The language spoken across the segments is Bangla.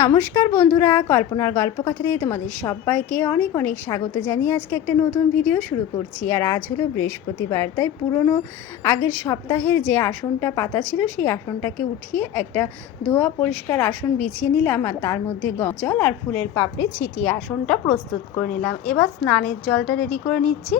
নমস্কার বন্ধুরা, কল্পনার গল্প কথাতে তোমাদের সবাইকে অনেক অনেক স্বাগত জানিয়ে আজকে একটা নতুন ভিডিও শুরু করছি। আর আজ হলো বৃহস্পতিবার, তাই পুরনো আগের সপ্তাহের যে আসনটা পাতা ছিল, সেই আসনটাকে উঠিয়ে একটা ধোয়া পরিষ্কার আসন বিছিয়ে নিলাম আর তার মধ্যে জল আর ফুলের পাপড়ি ছিটিয়ে আসনটা প্রস্তুত করে নিলাম। এবার স্নানের জলটা রেডি করে নিচ্ছি।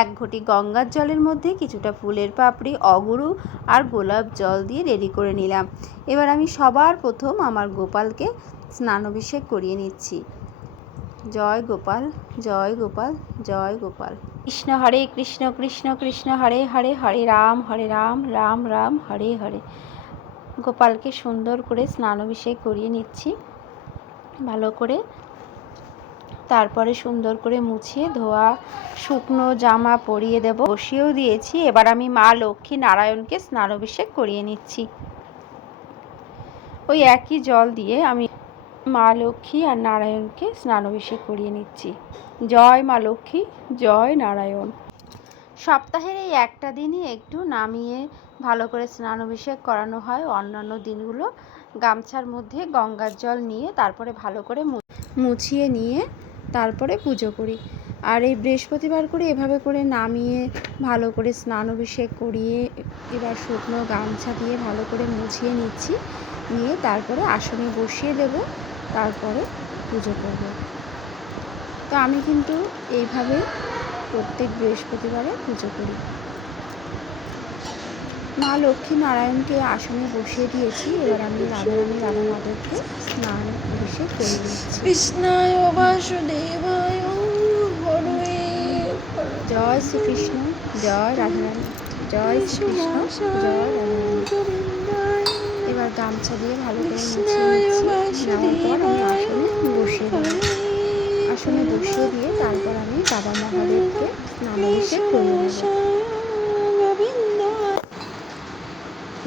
এক ঘটি গঙ্গার জলের মধ্যে কিছুটা ফুলের পাপড়ি, অগুরু আর গোলাপ জল দিয়ে রেডি করে নিলাম। এবার আমি সবার প্রথম আমার গোপালকে স্নানাভিষেক করিয়ে নিচ্ছি। জয় গোপাল জয় গোপাল জয় গোপাল। কৃষ্ণ হরে কৃষ্ণ কৃষ্ণ কৃষ্ণ হরে হরে হরে রাম হরে রাম রাম রাম, হরে হরে। গোপালকে সুন্দর করে স্নানাভিষেক করিয়ে নিচ্ছি। ভালো করে। তারপরে সুন্দর করে মুছিয়ে ধোয়া, শুকনো জামা পরিয়ে দেব। বসিয়েও দিয়েছি। এবার আমি মা লক্ষ্মী নারায়ণকে স্নানাভিষেক করিয়ে নিচ্ছি। ওই একই জল দিয়ে আমি মা লক্ষ্মী আর নারায়ণকে স্নানাভিষেক করিয়ে নিচ্ছি। জয় মা লক্ষ্মী, জয় নারায়ণ। সপ্তাহের এই একটা দিনই একটু নামিয়ে ভালো করে স্নানাভিষেক করানো হয়। অন্যান্য দিনগুলো গামছার মধ্যে গঙ্গার জল নিয়ে তারপরে ভালো করে মুছিয়ে নিয়ে তারপরে পুজো করি। আর এই বৃহস্পতিবার করে এভাবে করে নামিয়ে ভালো করে স্নান অভিষেক করিয়ে এবার শুকনো গামছা দিয়ে ভালো করে মুছিয়ে নিচ্ছি। নিয়ে তারপরে আসনে বসিয়ে দেব। তারপরে পুজো করব। তো আমি কিন্তু এইভাবে প্রত্যেক বৃহস্পতিবারে পুজো করি। মা লক্ষ্মী নারায়ণকে আসনে বসিয়ে দিয়েছি এবার আমি রাধারানী রাধা মাধবকে স্নান অভিষেক করে কৃষ্ণায় বাসুদেবায় জয় শ্রীকৃষ্ণ জয় রাধারানী জয় শ্রীকৃষ্ণ জয় রাধারানী গামছা দিয়ে ভালো করে নিচ্ছি। নেওয়ার পর বসিয়ে আসনে বসিয়ে দিয়ে তারপর আমি বাবা মহাদেবকে স্নানাভিষেক করে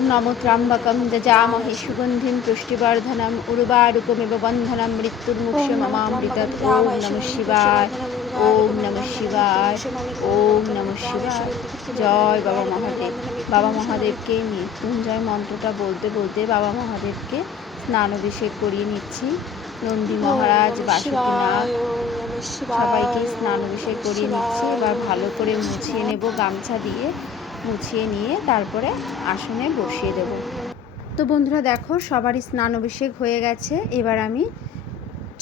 নমত্রাম্বকম যজামহে সুগন্ধিম পুষ্টিবর্ধনম উর্বারুকমিব বন্ধনম মৃত্যুর্মুক্ষমামৃত ওম নম শিবায়। ওম নম শিবায়, ওম নম শিবায়। জয় বাবা মহাদেব। বাবা মহাদেবকে মৃত্যুঞ্জয় মন্ত্রটা বলতে বলতে বাবা মহাদেবকে স্নান অভিষেক করিয়ে নিচ্ছি। নন্দী মহারাজ, বাসুকিনাথ, সবাইকে স্নান অভিষেক করিয়ে নিচ্ছি। এবার ভালো করে মুছিয়ে নেব, গামছা দিয়ে মুছিয়ে নিয়ে তারপরে আসনে বসিয়ে দেব। তো বন্ধুরা দেখো, সবারই স্নান অভিষেক হয়ে গেছে। এবার আমি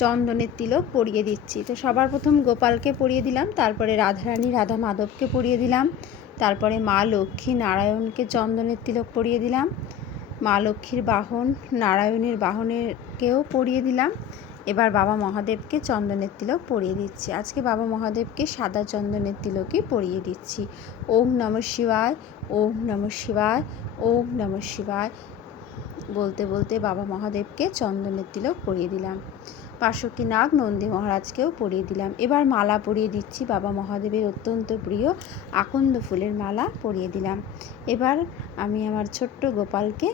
চন্দনের তিলক পরিয়ে দিচ্ছি। তো সবার প্রথম গোপালকে পরিয়ে দিলাম, তারপরে রাধারানী রাধা মাধবকে পরিয়ে দিলাম, তারপরে মা লক্ষ্মী নারায়ণকে চন্দনের তিলক পরিয়ে দিলাম, মা লক্ষ্মীর বাহন নারায়ণের বাহনেরকেও পরিয়ে দিলাম, এবার বাবা মহাদেবকে চন্দনের তিলক পরিয়ে দিচ্ছি। আজকে বাবা মহাদেবকে সাদা চন্দনের তিলকই পরিয়ে দিচ্ছি। ওম নম শিবায়, ওম নম শিবায়, ওম নম শিবায় বলতে বলতে বাবা মহাদেবকে চন্দনের তিলক পরিয়ে দিলাম। পাশকী নাগ নন্দী মহারাজকেও পরিয়ে দিলাম। এবার মালা পরিয়ে দিচ্ছি বাবা মহাদেবের অত্যন্ত প্রিয় আকন্দ ফুলের মালা পরিয়ে দিলাম। এবার আমি আমার ছোট্ট গোপালকে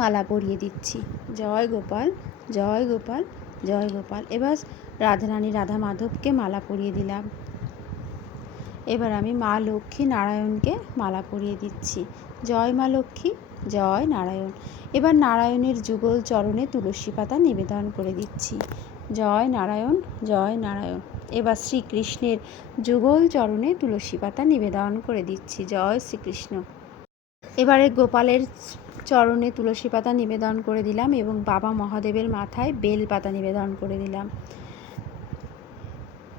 মালা পরিয়ে দিচ্ছি। জয় গোপাল জয় গোপাল জয় গোপাল। এবার রাধারানী রাধা মাধবকে মালা পরিয়ে দিলাম। এবার আমি মা লক্ষ্মী নারায়ণকে মালা পরিয়ে দিচ্ছি। জয় মা লক্ষ্মী। জয় নারায়ণ। এবার নারায়ণের যুগল চরণে তুলসী পাতা নিবেদন করে দিচ্ছি। জয় নারায়ণ জয় নারায়ণ। এবার শ্রীকৃষ্ণের যুগল চরণে তুলসী পাতা নিবেদন করে দিচ্ছি। জয় শ্রীকৃষ্ণ। এবারে গোপালের চরণে তুলসী পাতা নিবেদন করে দিলাম এবং বাবা মহাদেবের মাথায় বেল পাতা নিবেদন করে দিলাম।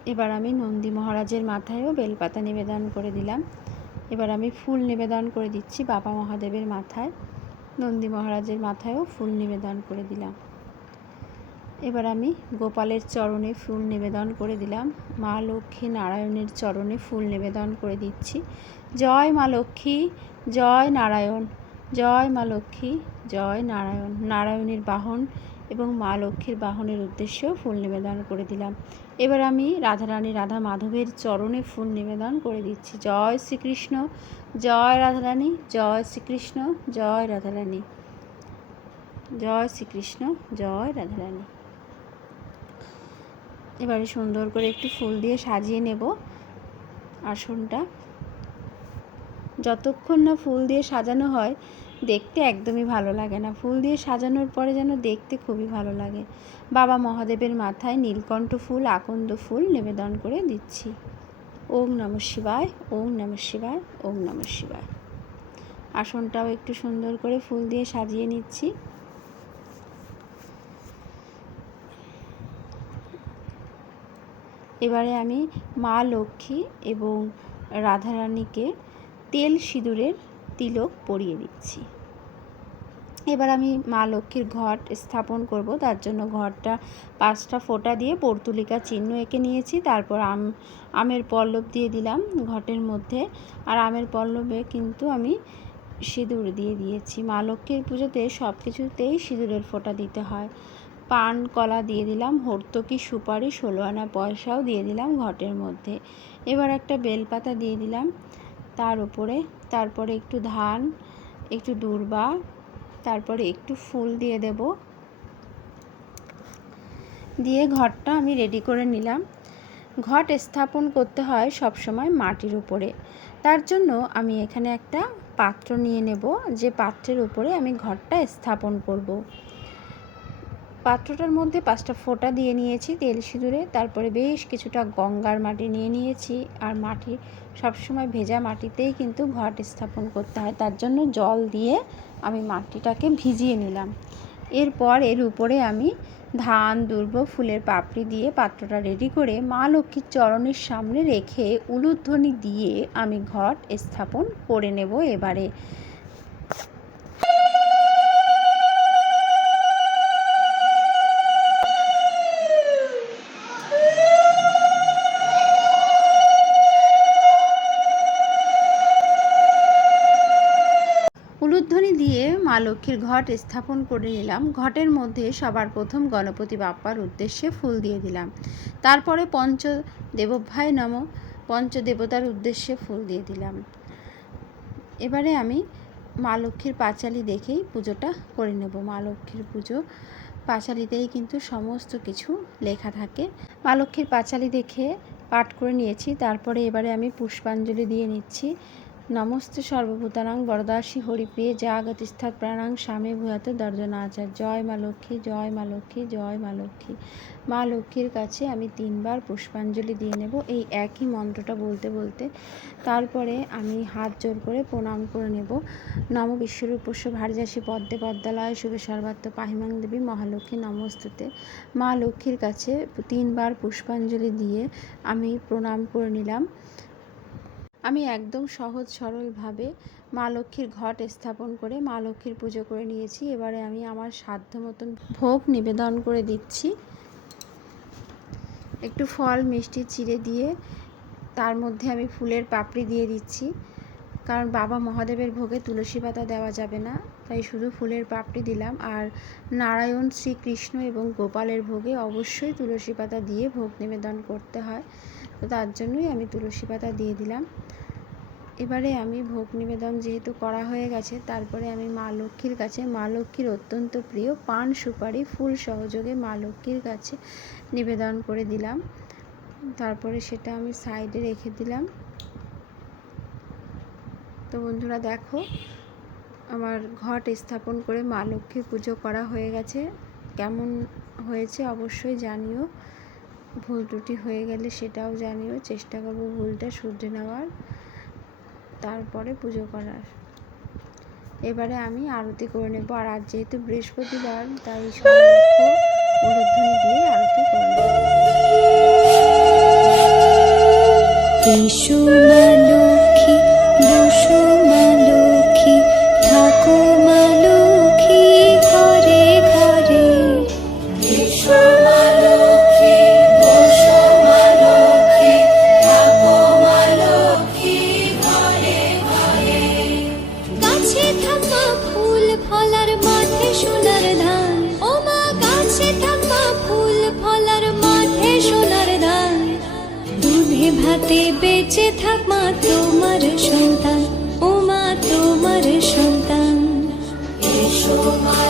এবার আমি নন্দী মহারাজের মাথায়ও বেলপাতা নিবেদন করে দিলাম। এবার আমি ফুল নিবেদন করে দিচ্ছি বাবা মহাদেবের মাথায়। নন্দী মহারাজের মাথায়ও ফুল নিবেদন করে দিলাম। এবার আমি গোপালের চরণে ফুল নিবেদন করে দিলাম। মা লক্ষ্মী নারায়ণের চরণে ফুল নিবেদন করে দিচ্ছি। জয় মা লক্ষ্মী, জয় নারায়ণ, জয় মা লক্ষ্মী, জয় নারায়ণ। নারায়ণের বাহন এবং মা লক্ষ্মীর বাহনের উদ্দেশ্যেও ফুল নিবেদন করে দিলাম। এবার আমি রাধারানী রাধা মাধবের চরণে ফুল নিবেদন করে দিচ্ছি। জয় শ্রীকৃষ্ণ, জয় রাধারানী, জয় শ্রীকৃষ্ণ, জয় রাধারানী। জয় শ্রীকৃষ্ণ, জয় রাধারানী। এবারে সুন্দর করে একটু ফুল দিয়ে সাজিয়ে নেব আসনটা। যতক্ষণ না ফুল দিয়ে সাজানো হয় দেখতে একদমই ভালো লাগে না। ফুল দিয়ে সাজানোর পরে যেন দেখতে খুবই ভালো লাগে। বাবা মহাদেবের মাথায় নীলকণ্ঠ ফুল, আকন্দ ফুল নিবেদন করে দিচ্ছি। ওম নম শিবায়, ওম নম শিবায়, ওম নম শিবায়। আসনটাও একটু সুন্দর করে ফুল দিয়ে সাজিয়ে নিচ্ছি। এবারে আমি মা লক্ষ্মী এবং রাধারানীকে তেল সিঁদুরের তিলক পরিয়ে দিচ্ছি। এবার আমি মা লক্ষ্মীর ঘট স্থাপন করব। তার জন্য ঘরটা পাঁচটা ফোঁটা দিয়ে পর্তুলিকা চিহ্ন এঁকে নিয়েছি। তারপর আম, আমের পল্লব দিয়ে দিলাম ঘটের মধ্যে। আর আমের পল্লবে কিন্তু আমি সিঁদুর দিয়ে দিয়েছি। মা লক্ষ্মীর পুজোতে সব কিছুতেই সিঁদুরের ফোঁটা দিতে হয়। পান, কলা দিয়ে দিলাম, হর্তকি, সুপারি, ষোলো আনা পয়সাও দিয়ে দিলাম ঘটের মধ্যে। এবার একটা বেলপাতা দিয়ে দিলাম। তার উপরে। তারপরে একটু ধান, একটু দূর্বা, তারপরে একটু ফুল দিয়ে দেব। দিয়ে ঘরটা আমি রেডি করে নিলাম। ঘট স্থাপন করতে হয় সব সময় মাটির উপরে। তার জন্য আমি এখানে একটা পাত্র নিয়ে নেব। যে পাত্রের উপরে আমি ঘরটা স্থাপন করব। পাত্রটার মধ্যে পাঁচটা ফোঁটা দিয়ে নিয়েছি তেল সিঁদুরে। তারপরে বেশ কিছুটা গঙ্গার মাটি নিয়ে নিয়েছি। আর মাটি, সবসময় ভেজা মাটিতেই কিন্তু ঘট স্থাপন করতে হয়। তার জন্য জল দিয়ে আমি মাটিটাকে ভিজিয়ে নিলাম। এরপর এর উপরে আমি ধান, দুর্ব, ফুলের পাপড়ি দিয়ে পাত্রটা রেডি করে মা লক্ষ্মীর চরণের সামনে রেখে উলুধ্বনি দিয়ে আমি ঘট স্থাপন করে নেব এবারে। দিয়ে মা লক্ষ্মীর ঘট স্থাপন করে নিলাম। ঘটের মধ্যে সবার প্রথম গণপতি বাপ্পার উদ্দেশ্যে ফুল দিয়ে দিলাম। তারপরে পঞ্চ দেবভাই নম, পঞ্চদেবতার উদ্দেশ্যে ফুল দিয়ে দিলাম। এবারে আমি মা লক্ষ্মীর পাঁচালি দেখেই পুজোটা করে নেব। মা লক্ষ্মীর পুজো পাঁচালিতেই কিন্তু সমস্ত কিছু লেখা থাকে। মা লক্ষ্মীর পাঁচালি দেখে পাঠ করে নিয়েছি। তারপরে এবারে আমি পুষ্পাঞ্জলি দিয়ে নিচ্ছি। নমস্তে সর্বভূতানাং বরদাসী হরিপ্রিয়ে জাগতিষ্ঠাত প্রাণাং স্বামী ভূয়াতে দর্জনা আচার। জয় মা লক্ষ্মী, জয় মা লক্ষ্মী, জয় মা লক্ষ্মী। মা লক্ষ্মীর কাছে আমি তিনবার পুষ্পাঞ্জলি দিয়ে নেব। এই একই মন্ত্রটা বলতে বলতে তারপরে আমি হাত জোর করে প্রণাম করে নেব। নম বিশ্বরূপস্য ভারজাসী পদ্মে পদ্মালয় শুভে সর্বাত্ম পাহিমাং দেবী মহালক্ষ্মী নমস্তুতে। মা লক্ষ্মীর কাছে তিনবার পুষ্পাঞ্জলি দিয়ে আমি প্রণাম করে নিলাম। আমি একদম সহজ সরলভাবে মা লক্ষ্মীর ঘট স্থাপন করে মা লক্ষ্মীর পুজো করে নিয়েছি। এবারে আমি আমার সাধ্য মতন ভোগ নিবেদন করে দিচ্ছি। একটু ফল, মিষ্টি, চিড়ে দিয়ে তার মধ্যে আমি ফুলের পাপড়ি দিয়ে দিচ্ছি। কারণ বাবা মহাদেবের ভোগে তুলসী পাতা দেওয়া যাবে না, তাই শুধু ফুলের পাপড়ি দিলাম। আর নারায়ণ শ্রীকৃষ্ণ এবং গোপালের ভোগে অবশ্যই তুলসী পাতা দিয়ে ভোগ নিবেদন করতে হয়। তো তার জন্যই আমি তুলসী পাতা দিয়ে দিলাম। এবারে আমি ভোগ নিবেদন যেহেতু করা হয়ে গেছে, তারপরে আমি মা লক্ষ্মীর কাছে, মা লক্ষ্মীর অত্যন্ত প্রিয় পান সুপারি ফুল সহযোগে মা লক্ষ্মীর কাছে নিবেদন করে দিলাম। তারপরে সেটা আমি সাইডে রেখে দিলাম। তো বন্ধুরা দেখো, আমার ঘট স্থাপন করে মা লক্ষ্মীর পুজো করা হয়ে গেছে। কেমন হয়েছে অবশ্যই জানিও। ভুল ত্রুটি হয়ে গেলে সেটাও জানিও। চেষ্টা করব ভুলটা শুধরে নেওয়ার, তারপরে পুজো করার। এবারে আমি আরতি করে নেব। আর আজ যেহেতু বৃহস্পতিবার, তাই উলুধ্বনি দিয়ে আরতি করে নেব। সোনার ধান। ও মা, গাছে থাকা ফুল, ফলার মাঠে সোনার ধান। দুধে ভাতে বেঁচে থাক মা, তোমার সন্তান। ও মা, তোমার সন্তান। এসো মা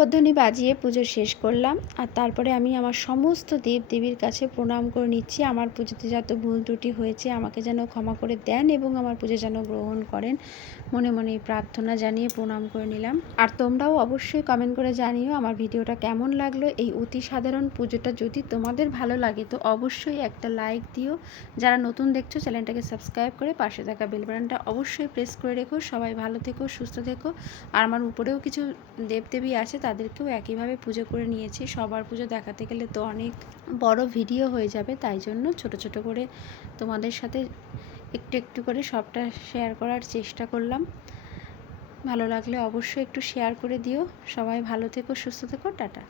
শঙ্করধ্বনি বাজিয়ে পুজো শেষ করলাম, আর তারপরে আমি আমার সমস্ত দেব দেবীর কাছে প্রণাম করে নিচ্ছি। আমার পুজোতে যত ভুল ত্রুটি হয়েছে, আমাকে যেন ক্ষমা করে দেন এবং আমার পুজো যেন গ্রহণ করেন। মনে মনে প্রার্থনা জানিয়ে প্রণাম করে নিলাম। আর তোমরাও অবশ্যই কমেন্ট করে জানিও আমার ভিডিওটা কেমন লাগল। এই অতি সাধারণ পুজোটা যদি তোমাদের ভালো লাগে, তো অবশ্যই একটা লাইক দিও। যারা নতুন দেখছ, চ্যানেলটাকে সাবস্ক্রাইব করে পাশে থাকা বেল বাটনটা অবশ্যই প্রেস করে রেখো। সবাই ভালো থেকো, সুস্থ থেকো। আর আমার উপরেও কিছু দেবদেবী আছে তাদেরকেও একইভাবে পুজো করে নিয়েছি। সবার পুজো দেখাতে গেলে তো অনেক বড় ভিডিও হয়ে যাবে, তাই জন্য ছোট ছোট করে তোমাদের সাথে একটু একটু করে সবটা শেয়ার করার চেষ্টা করলাম। ভালো লাগলে অবশ্যই একটু শেয়ার করে দিও। সবাই ভালো থেকো, সুস্থ থেকো, টাটা।